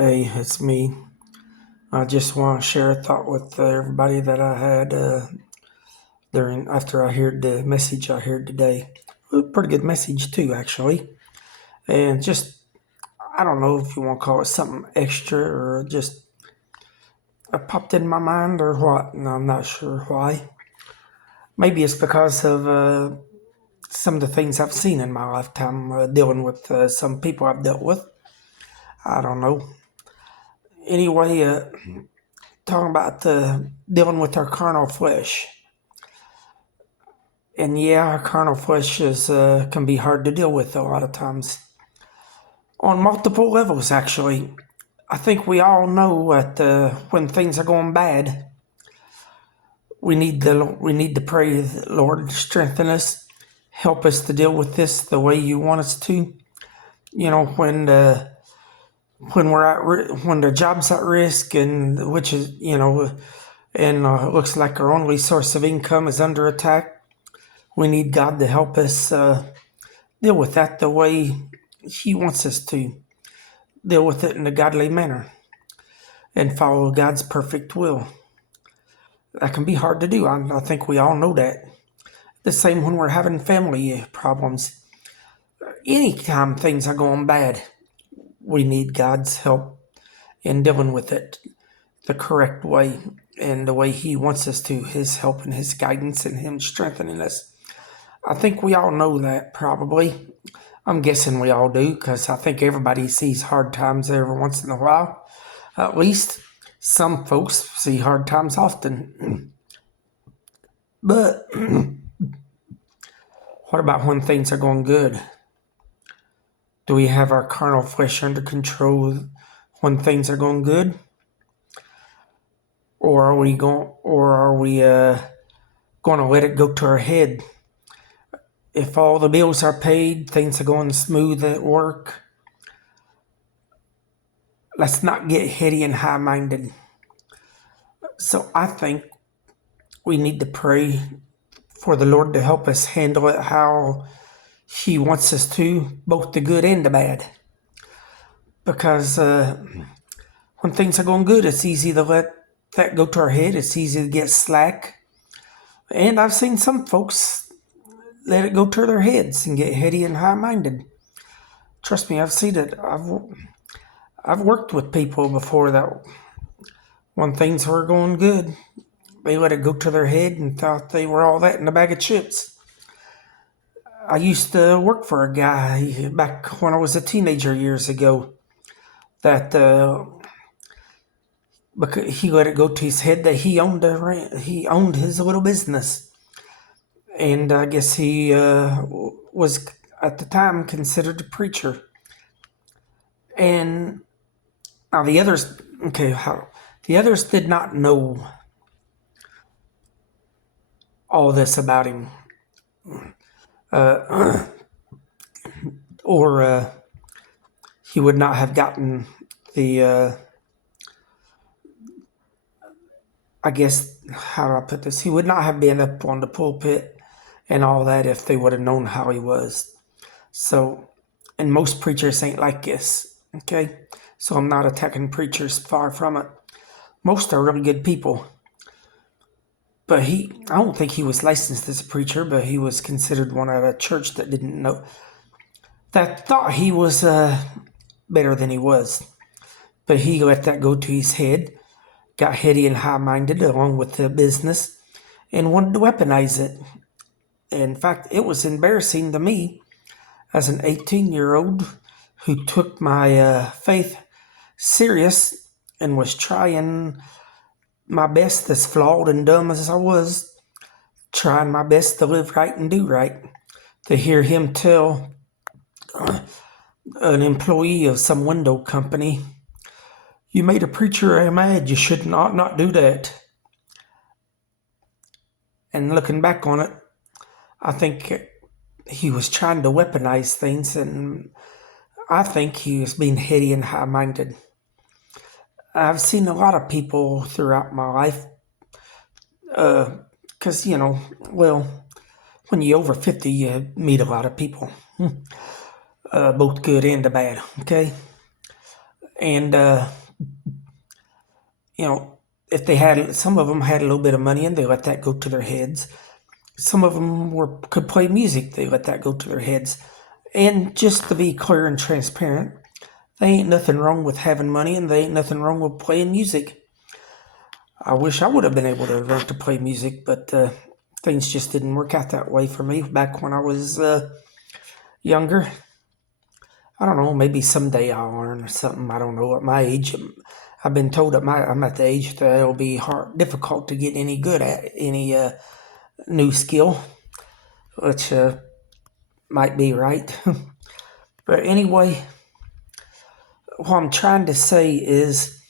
Hey, it's me. I just want to share a thought with everybody that I had during after I heard the message I heard today. A pretty good message too, actually. And just I don't know if you want to call it something extra or just it popped in my mind or what. And I'm not sure why. Maybe it's because of some of the things I've seen in my lifetime dealing with some people I've dealt with. I don't know. Anyway, talking about dealing with our carnal flesh. And yeah, our carnal flesh is can be hard to deal with a lot of times on multiple levels. Actually, I think we all know that when things are going bad, we need to pray, Lord, strengthen us, help us to deal with this the way You want us to. You know, when we're when the job's at risk, and which is and it looks like our only source of income is under attack. We need God to help us deal with that the way He wants us to deal with it in a godly manner and follow God's perfect will. That can be hard to do. I think we all know that. The same when we're having family problems. Anytime things are going bad, we need God's help in dealing with it the correct way and the way He wants us to. His help and His guidance and Him strengthening us. I think we all know that probably. I'm guessing we all do because I think everybody sees hard times every once in a while. At least some folks see hard times often. But what about when things are going good? Do we have our carnal flesh under control when things are going good? Or are we going to let it go to our head? If all the bills are paid, things are going smooth at work, let's not get heady and high-minded. So I think we need to pray for the Lord to help us handle it how He wants us to, both the good and the bad. Because when things are going good, it's easy to let that go to our head. It's easy to get slack. And I've seen some folks let it go to their heads and get heady and high-minded. Trust me, I've seen it. I've worked with people before that when things were going good, they let it go to their head and thought they were all that in a bag of chips. I used to work for a guy back when I was a teenager years ago that because he let it go to his head that he owned his little business, and I guess he was at the time considered a preacher. And now the others, the others did not know all this about him, or he would not have gotten the I guess, how do I put this? He would not have been up on the pulpit and all that if they would have known how he was. So, and most preachers ain't like this, okay? So I'm not attacking preachers, far from it. Most are really good people. But I don't think he was licensed as a preacher, but he was considered one at a church that didn't know, that thought he was better than he was. But he let that go to his head, got heady and high-minded along with the business, and wanted to weaponize it. In fact, it was embarrassing to me as an 18-year-old who took my faith serious and was trying my best, as flawed and dumb as I was, trying my best to live right and do right. To hear him tell an employee of some window company, "You made a preacher mad, you should not do that." And looking back on it, I think he was trying to weaponize things, and I think he was being heady and high-minded. I've seen a lot of people throughout my life, because, when you're over 50, you meet a lot of people, both good and the bad, okay? And, if they had, some of them had a little bit of money and they let that go to their heads. Some of them could play music, they let that go to their heads. And just to be clear and transparent, there ain't nothing wrong with having money and there ain't nothing wrong with playing music. I wish I would have been able to learn to play music, but things just didn't work out that way for me back when I was younger. I don't know, maybe someday I'll learn something. I don't know. At my age, I've been told I'm at the age that it'll be difficult to get any good at any new skill, which might be right. But anyway, what I'm trying to say is,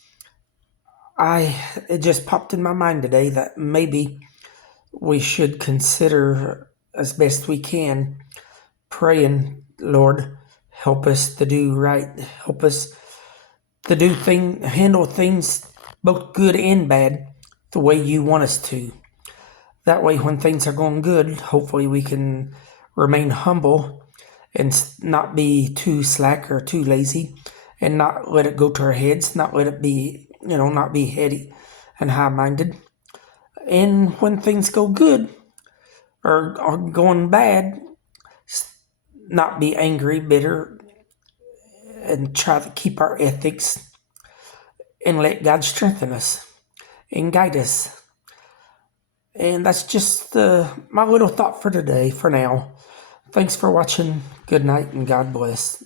it just popped in my mind today that maybe we should consider, as best we can, praying, Lord, help us to do right. Help us to handle things both good and bad the way you want us to. That way, when things are going good, hopefully we can remain humble and not be too slack or too lazy, and not let it go to our heads, not let it be, not be heady and high-minded. And when things go good or are going bad, not be angry, bitter, and try to keep our ethics and let God strengthen us and guide us. And that's just my little thought for today, for now. Thanks for watching. Good night and God bless.